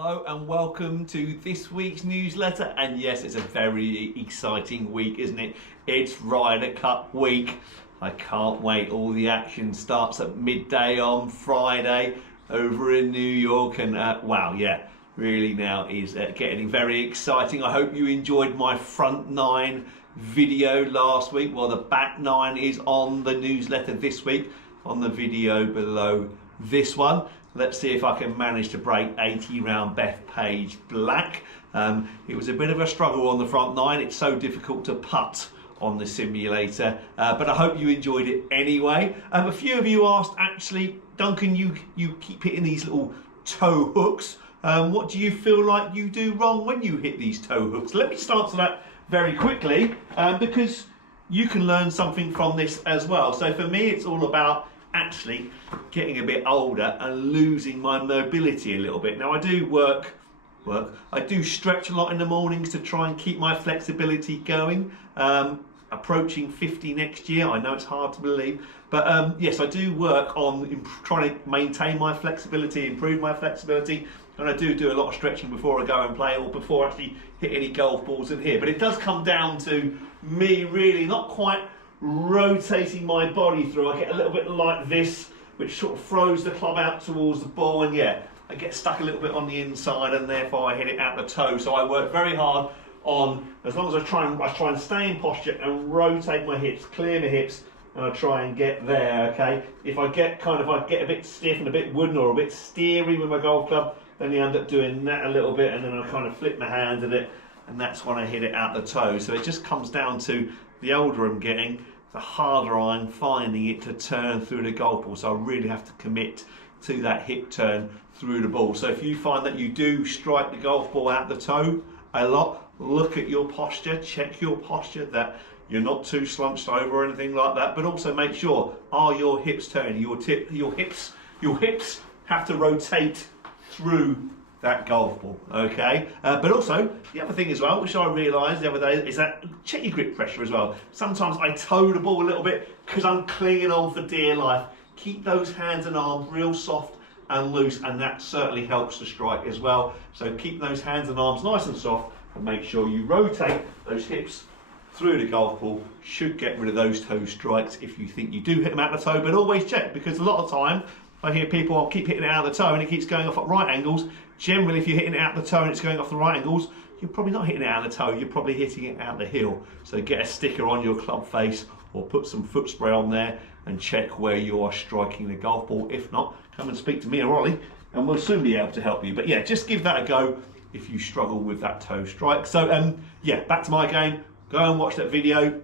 Hello and welcome to this week's newsletter. And yes, it's a very exciting week, isn't it? It's Ryder Cup week. I can't wait. All the action starts at midday on Friday over in New York. And wow, yeah, really now is getting very exciting. I hope you enjoyed my front nine video last week. Well, the back nine is on the newsletter this week on the video below this one. Let's see if I can manage to break 80 round Bethpage black. It was a bit of a struggle on the front nine. It's so difficult to putt on the simulator, but I hope you enjoyed it anyway. A few of you asked, actually, Duncan, you keep hitting these little toe hooks. What do you feel like you do wrong when you hit these toe hooks? Let me start to that very quickly, because you can learn something from this as well. So for me, it's all about actually getting a bit older and losing my mobility a little bit. Now I do I do stretch a lot in the mornings to try and keep my flexibility going. Approaching 50 next year, I know it's hard to believe, but yes, I do work on trying to maintain my flexibility, improve my flexibility, and I do a lot of stretching before I go and play or before I actually hit any golf balls in here. But it does come down to me really not quite rotating my body through. I get a little bit like this, which sort of throws the club out towards the ball, and yeah, I get stuck a little bit on the inside, and therefore I hit it out the toe. So I work very hard on, as long as I try and stay in posture and rotate my hips, clear my hips, and I try and get there. Okay, if I get a bit stiff and a bit wooden or a bit steery with my golf club, then you end up doing that a little bit, and then I kind of flip my hand at it, and that's when I hit it out the toe. So it just comes down to, the older I'm getting, the harder I'm finding it to turn through the golf ball. So I really have to commit to that hip turn through the ball. So if you find that you do strike the golf ball out the toe a lot, look at your posture, check your posture, that you're not too slunched over or anything like that, but also make sure, are your hips turning? Your hips have to rotate through that golf ball, okay? But also, the other thing as well, which I realised the other day, is that check your grip pressure as well. Sometimes I toe the ball a little bit because I'm clinging on for dear life. Keep those hands and arms real soft and loose, and that certainly helps to strike as well. So keep those hands and arms nice and soft, and make sure you rotate those hips through the golf ball. Should get rid of those toe strikes if you think you do hit them out the toe, but always check, because a lot of time I hear people, I'll keep hitting it out of the toe and it keeps going off at right angles. Generally, if you're hitting it out the toe and it's going off the right angles, you're probably not hitting it out the toe, you're probably hitting it out the heel. So get a sticker on your club face or put some foot spray on there and check where you are striking the golf ball. If not, come and speak to me or Ollie and we'll soon be able to help you. But yeah, just give that a go if you struggle with that toe strike. So yeah, back to my game. Go and watch that video.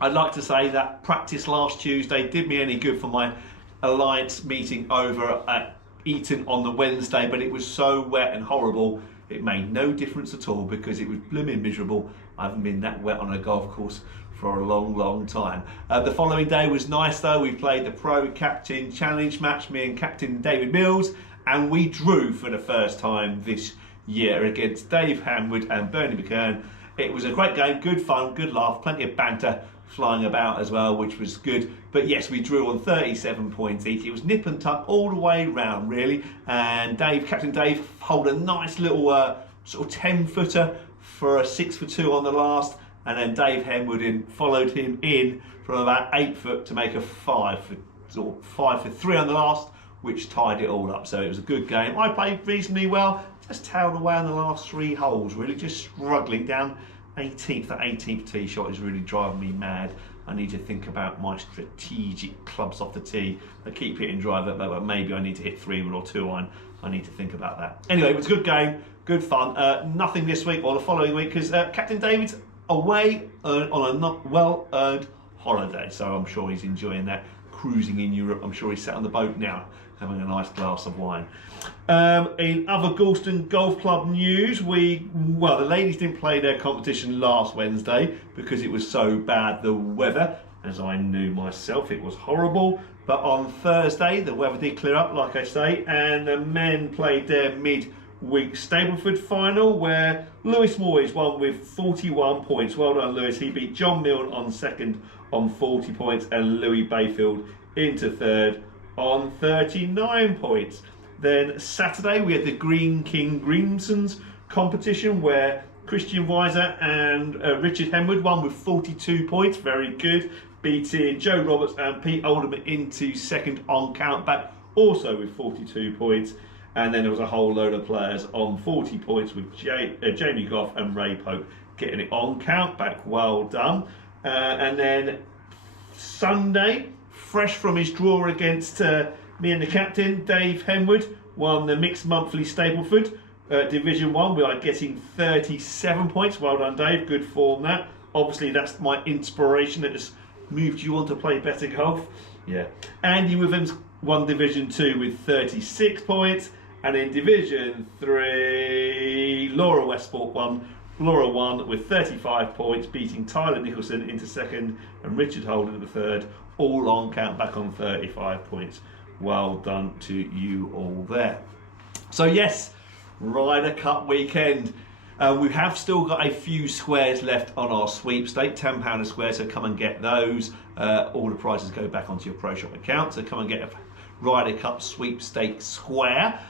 I'd like to say that practice last Tuesday did me any good for my Alliance meeting over at Eton on the Wednesday, but it was so wet and horrible it made no difference at all, because it was blooming miserable. I haven't been that wet on a golf course for a long time. The following day was nice though. We played the Pro Captain Challenge match, me and Captain David Mills, and we drew for the first time this year against Dave Hanwood and Bernie McKern. It was a great game, good fun, good laugh, plenty of banter flying about as well, which was good. But yes, we drew on 37 points each. It was nip and tuck all the way round really, and Captain Dave holed a nice little sort of 10-footer for a 6-for-2 on the last, and then Dave Henwood followed him in from about 8 foot to make a 5-for-3 on the last, which tied it all up. So it was a good game. I played reasonably well, just tailed away on the last 3 holes really, just struggling down 18th. That 18th tee shot is really driving me mad. I need to think about my strategic clubs off the tee. I keep hitting driver, but maybe I need to hit 3-wood or 2-iron. I need to think about that. Anyway, it was a good game, good fun. Nothing this week or the following week, because Captain David's away on a not well-earned holiday, so I'm sure he's enjoying that, cruising in Europe. I'm sure he's sat on the boat now having a nice glass of wine. In other Galston Golf Club news, the ladies didn't play their competition last Wednesday because it was so bad, the weather. As I knew myself, it was horrible. But on Thursday, the weather did clear up, like I say, and the men played their mid-week Stableford final, where Lewis Moyes won with 41 points. Well done, Lewis. He beat John Milne on second on 40 points and Louis Bayfield into third on 39 points. Then Saturday we had the Green King Greensons competition where Christian Weiser and Richard Henwood won with 42 points, very good, beating Joe Roberts and Pete Alderman into second on countback, also with 42 points. And then there was a whole load of players on 40 points with Jamie Goff and Ray Pope getting it on countback. Well done. And then Sunday, fresh from his draw against me and the captain, Dave Henwood, won the Mixed Monthly Stapleford Division 1 by getting 37 points. Well done, Dave. Good form that. Obviously, that's my inspiration that has moved you on to play better golf. Yeah. Andy Withams won Division 2 with 36 points. And in Division 3, Laura Westport won. Laura won with 35 points, beating Tyler Nicholson into second and Richard Holden in the third, all on countback on 35 points. Well done to you all there. So yes, Ryder Cup weekend. We have still got a few squares left on our sweepstake, £10 a square, so come and get those. All the prices go back onto your Pro Shop account, so come and get a Ryder Cup sweepstake square.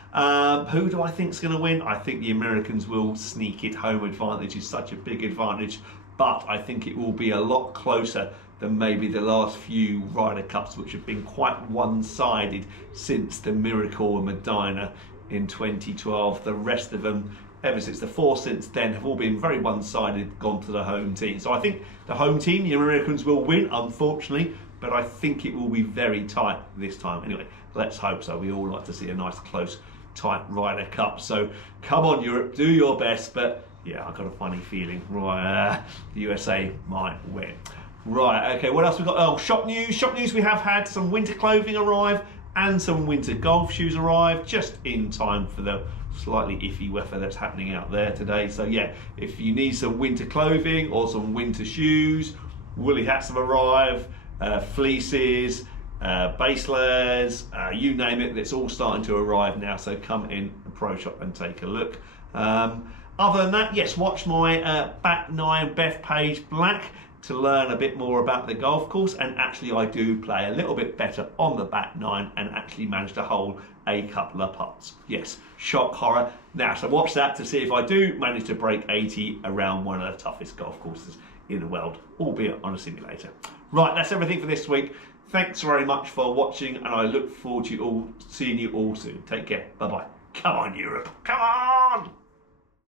Who do I think is going to win? I think the Americans will sneak it. Home advantage is such a big advantage, but I think it will be a lot closer than maybe the last few Ryder Cups, which have been quite one-sided since the Miracle in Medina in 2012. The rest of them, ever since the four since then, have all been very one-sided, gone to the home team. So I think the home team, the Americans, will win, unfortunately, but I think it will be very tight this time. Anyway, let's hope so. We all like to see a nice, close, tight Ryder Cup. So come on, Europe, do your best. But yeah, I've got a funny feeling the USA might win. Right, okay, what else we got? Oh, shop news. Shop news, we have had some winter clothing arrive and some winter golf shoes arrive just in time for the slightly iffy weather that's happening out there today. So yeah, if you need some winter clothing or some winter shoes, woolly hats have arrived, fleeces, base layers, you name it, it's all starting to arrive now. So come in the Pro Shop and take a look. Other than that, yes, watch my Bat 9 Bethpage Black to learn a bit more about the golf course, and actually I do play a little bit better on the Bat 9 and actually manage to hold a couple of putts. Yes, shock horror. Now, so watch that to see if I do manage to break 80 around one of the toughest golf courses in the world, albeit on a simulator. Right, that's everything for this week. Thanks very much for watching, and I look forward to seeing you all soon. Take care. Bye-bye. Come on, Europe. Come on!